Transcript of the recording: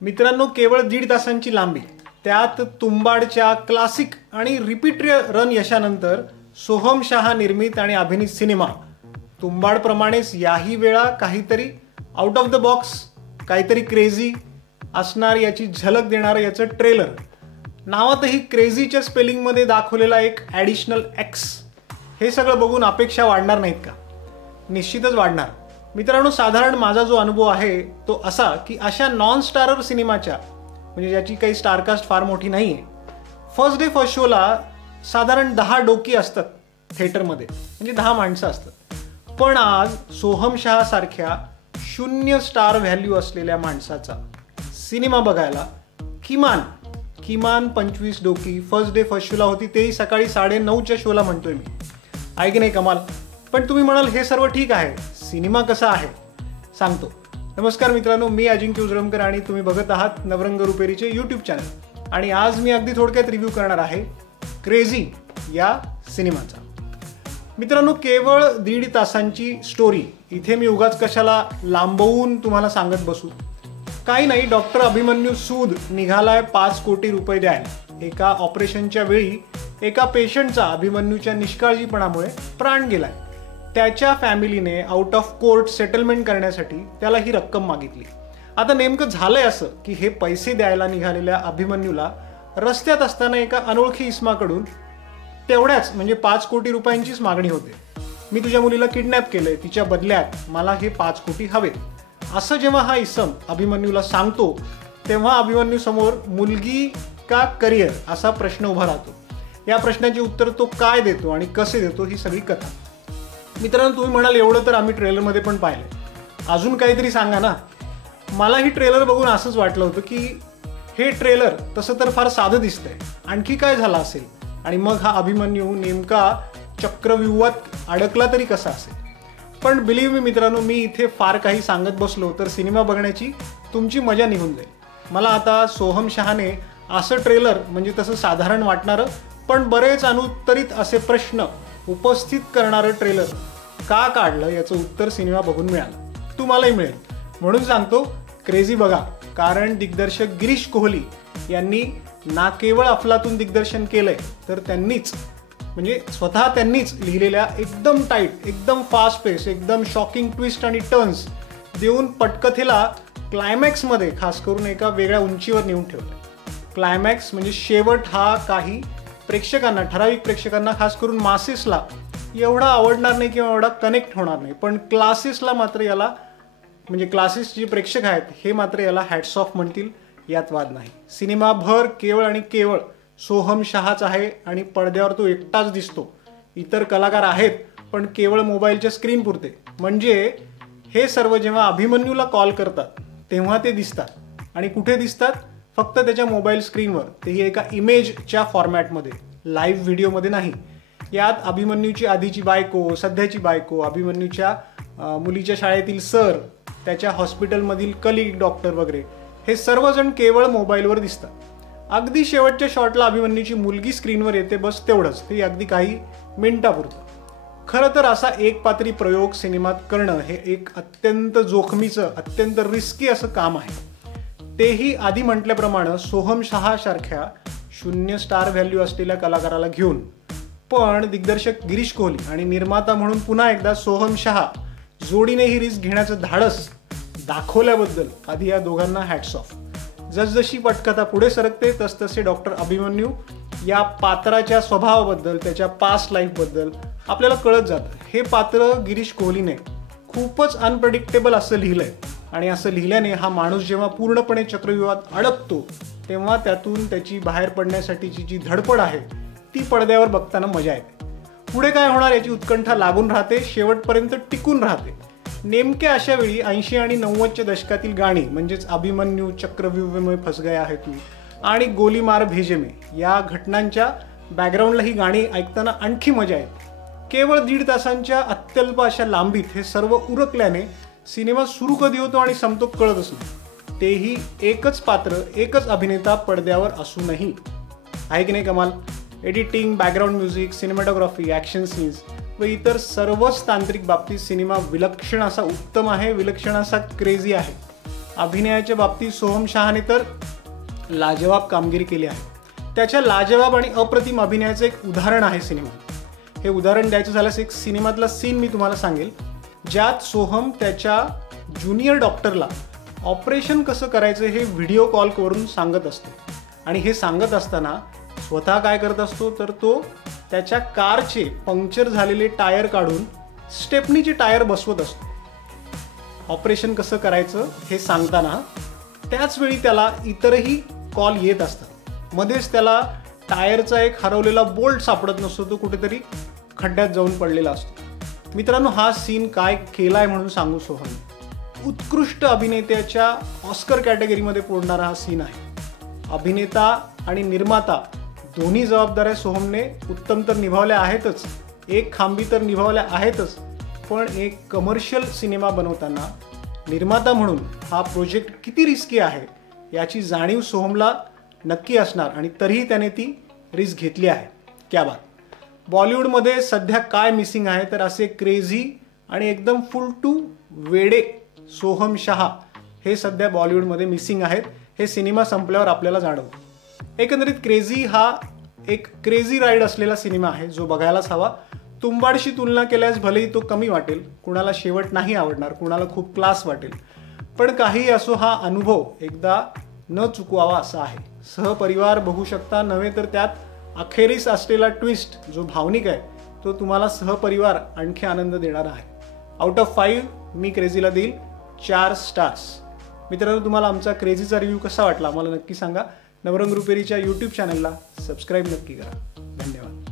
मित्रांनो, केवळ 1.5 तासांची लांबी, त्यात तुंबाडच्या क्लासिक आणि रिपीट रन यशानंतर सोहम शाह निर्मित आणि अभिनीत सिनेमा तुंबाडप्रमाणेच याही वेळा काहीतरी आउट ऑफ द बॉक्स, काहीतरी क्रेझी असणार याची झलक देणारं याचं ट्रेलर. नावातही क्रेझीच्या स्पेलिंगमध्ये दाखवलेला एक ॲडिशनल एक्स. हे सगळं बघून अपेक्षा वाढणार नाहीत का? निश्चितच वाढणार. मित्रांनो, साधारण माझा जो अनुभव आहे तो असा की अशा नॉन स्टारर सिनेमाच्या, म्हणजे ज्याची काही स्टारकास्ट फार मोठी नाही आहे, फर्स्ट डे फर्स्ट शोला साधारण 10 डोकी असतात थिएटरमध्ये, म्हणजे 10 माणसं असतात. पण आज सोहम शाह सारख्या 0 स्टार व्हॅल्यू असलेल्या माणसाचा सिनेमा बघायला किमान 25 डोकी फर्स्ट डे फर्स्ट शोला होती, तेही सकाळी 9:30च्या शोला म्हणतोय मी. आहे की नाही कमाल? पण तुम्ही म्हणाल हे सर्व ठीक आहे, सिनेमा कसा आहे सांगतो. नमस्कार मित्रांनो, मी अजिंक्य उजरमकर आणि तुम्ही बघत आहात नवरंग रुपेरीचे यूट्यूब चॅनल. आणि आज मी अगदी थोडक्यात रिव्ह्यू करणार आहे क्रेझी या सिनेमाचा. मित्रांनो, केवळ 1.5 तासांची स्टोरी. इथे मी उगाच कशाला लांबवून तुम्हाला सांगत बसू. काही नाही, डॉक्टर अभिमन्यू सूद निघालाय 5 कोटी रुपये द्यायला. एका ऑपरेशनच्या वेळी एका पेशंटचा अभिमन्यूच्या निष्काळजीपणामुळे प्राण गेलाय. त्याच्या फॅमिलीने आउट ऑफ कोर्ट सेटलमेंट करण्यासाठी त्याला ही रक्कम मागितली. आता नेमकं झालंय असं की हे पैसे द्यायला निघालेल्या अभिमन्यूला रस्त्यात असताना एका अनोळखी इस्माकडून तेवढ्याच, म्हणजे 5 कोटी रुपयांचीच मागणी होते. मी तुझ्या मुलीला किडनॅप केलंय, तिच्या बदल्यात मला हे 5 कोटी हवेत, असं जेव्हा हा इसम अभिमन्यूला सांगतो तेव्हा अभिमन्यू समोर मुलगी का करिअर असा प्रश्न उभा राहतो. या प्रश्नाचे उत्तर तो काय देतो आणि कसे देतो ही सगळी कथा. मित्रांनो, तुम्ही म्हणाल एवढं तर आम्ही ट्रेलरमध्ये पण पाहिलंय, अजून काहीतरी सांगा ना. मला ही ट्रेलर बघून असंच वाटलं होतं की हे ट्रेलर तसं तर फार साधं दिसतंय, आणखी काय झालं असेल आणि मग हा अभिमन्यू नेमका चक्रव्यूहात अडकला तरी कसा असेल. पण बिलीव्ह मी मित्रांनो, मी इथे फार काही सांगत बसलो तर सिनेमा बघण्याची तुमची मजा निघून जाईल. मला आता सोहम शहाने असं ट्रेलर, म्हणजे तसं साधारण वाटणारं पण बरेच अनुत्तरित असे प्रश्न उपस्थित करणारं ट्रेलर का काढलं याचं उत्तर सिनेमा बघून मिळालं, तुम्हालाही मिळेल. म्हणून सांगतो, क्रेझी बघा. कारण दिग्दर्शक गिरीश कोहली यांनी ना केवळ अफलातून दिग्दर्शन केलंय, तर त्यांनीच, म्हणजे स्वतः त्यांनीच लिहिलेल्या एकदम टाईट, एकदम फास्ट पेस, एकदम शॉकिंग ट्विस्ट आणि टर्न्स देऊन पटकथेला क्लायमॅक्समध्ये खास करून एका वेगळ्या उंचीवर नेऊन ठेवलं. क्लायमॅक्स म्हणजे शेवट हा काही प्रेक्षकांना, ठराविक प्रेक्षकांना, खास करून मासेसला एवढा आवडणार नाही किंवा एवढा कनेक्ट होणार नाही. पण क्लासेसला मात्र याला, म्हणजे क्लासेस जे प्रेक्षक आहेत हे मात्र याला हॅट्स ऑफ म्हणतील, यात वाद नाही. सिनेमाभर केवळ आणि केवळ सोहम शहाच आहे आणि पडद्यावर तो एकटाच दिसतो. इतर कलाकार आहेत पण केवळ मोबाईलच्या स्क्रीन पुरते. म्हणजे हे सर्व जेव्हा अभिमन्यूला कॉल करतात तेव्हा ते दिसतात. आणि कुठे दिसतात? फक्त त्याच्या मोबाईल स्क्रीनवर, तेही एका इमेजच्या फॉर्मॅटमध्ये, लाईव्ह व्हिडिओमध्ये नाही. यात अभिमन्यूची आधीची बायको, सध्याची बायको, अभिमन्यूच्या मुलीच्या शाळेतील सर, त्याच्या हॉस्पिटलमधील कलिग डॉक्टर वगैरे, हे सर्वजण केवळ मोबाईलवर दिसतात. अगदी शेवटच्या शॉटला अभिमन्यूची मुलगी स्क्रीनवर येते, बस तेवढंच, ते अगदी काही मिनिटापुरतं. खरं तर असा एक पात्री प्रयोग सिनेमात करणं हे एक अत्यंत जोखमीचं, अत्यंत रिस्की असं काम आहे. तेही आधी म्हटल्याप्रमाणे सोहम शहा सारख्या 0 स्टार व्हॅल्यू असलेल्या कलाकाराला घेऊन. पण दिग्दर्शक गिरीश कोहली आणि निर्माता म्हणून पुन्हा एकदा सोहम शहा जोडीने ही रिस्क घेण्याचं धाडस दाखवल्याबद्दल आधी या दोघांना हॅट्स ऑफ. जसजशी पटकथा पुढे सरकते तसतसे डॉक्टर अभिमन्यू या पात्राच्या स्वभावाबद्दल, त्याच्या पास्ट लाईफबद्दल आपल्याला कळत जातं. हे पात्र गिरीश कोहलीने खूपच अनप्रेडिक्टेबल असं लिहिलंय. आणि असं लिहिल्याने हा माणूस जेव्हा पूर्णपणे चक्रव्यूहात अडकतो तेव्हा त्यातून त्याची बाहेर पडण्यासाठीची जी धडपड आहे ती पडद्यावर बघताना मजा येते. पुढे काय होणार याची उत्कंठा लागून राहते, शेवटपर्यंत टिकून राहते. नेमक्या अशा वेळी 80 आणि 90च्या दशकातील गाणी, म्हणजेच अभिमन्यू, चक्रव्यूह में फस गया है तू आणि गोली मार भेजे में, या घटनांच्या बॅकग्राऊंडला ही गाणी ऐकताना आणखी मजा येते. केवळ 1.5 तासांच्या अत्यल्प अशा लांबीत हे सर्व उरकल्याने सिनेमा सुरू कधी होतो आणि संपतो कळतच नाही. तेही एकच पात्र, एकच अभिनेता पडद्यावर असूनही. आहे की नाही कमाल? Editing, background music, cinematography, action scenes व इतर सर्वच तांत्रिक बाबतीत सिनेमा विलक्षण असा उत्तम आहे, विलक्षण असा क्रेझी आहे. अभिनयाच्या बाबतीत सोहम शहाने तर लाजवाब कामगिरी केली आहे. त्याच्या लाजवाब आणि अप्रतिम अभिनयाचं एक उदाहरण आहे सिनेमा. हे उदाहरण द्यायचं झाल्यास एक सिनेमातला सीन मी तुम्हाला सांगेल, ज्यात सोहम त्याच्या ज्युनियर डॉक्टरला ऑपरेशन कसं करायचं हे व्हिडिओ कॉल करून सांगत असतो. आणि हे सांगत असताना स्वतः काय करत असतो तर तो त्याच्या कारचे पंक्चर झालेले टायर काढून स्टेपनीचे टायर बसवत असतो ऑपरेशन कसं करायचं हे सांगताना. त्याच वेळी त्याला इतरही कॉल येत असतात. मध्येच त्याला टायरचा एक हरवलेला बोल्ट सापडत नसतो, तो कुठेतरी खड्ड्यात जाऊन पडलेला असतो. मित्रांनो, हा सीन काय केलाय म्हणून सांगू सोहम. उत्कृष्ट अभिनेत्याच्या ऑस्कर कॅटेगरीमध्ये पोडणारा हा सीन आहे. अभिनेता आणि निर्माता दोन्ही जबाबदाऱ्या सोहमने उत्तम तर निभावल्या आहेतच, एक खांबी तर निभावल्या आहेतच, पण एक कमर्शियल सिनेमा बनवताना निर्माता म्हणून हा प्रोजेक्ट किती रिस्की आहे याची जाणीव सोहमला नक्की असणार आणि तरीही त्याने ती रिस्क घेतली आहे. क्या बात. बॉलिवूडमध्ये सध्या काय मिसिंग आहे तर असे क्रेझी आणि एकदम फुल टू वेडे सोहम शहा हे सध्या बॉलिवूडमध्ये मिसिंग आहेत. हे सिनेमा संपल्यावर आपल्याला जाणवतं. एकंदरीत क्रेझी हा एक क्रेझी राईड असलेला सिनेमा आहे जो बघायलाच हवा. तुंबाडशी तुलना केल्यास भलेही तो कमी वाटेल, कुणाला शेवट नाही आवडणार, कुणाला खूप क्लास वाटेल, पण काही असो हा अनुभव एकदा न चुकवावा असा आहे. सहपरिवार बघू शकता, नव्हे तर त्यात अखेरीस असलेला ट्विस्ट जो भावनिक आहे तो तुम्हाला सहपरिवार आणखी आनंद देणार आहे. आउट ऑफ 5 मी क्रेझीला देईल 4 स्टार्स. मित्रांनो, तुम्हाला आमचा क्रेझीचा रिव्ह्यू कसा वाटला आम्हाला नक्की सांगा. नवरंग रुपेरीच्या यूट्यूब चॅनलला सबस्क्राईब नक्की करा. धन्यवाद.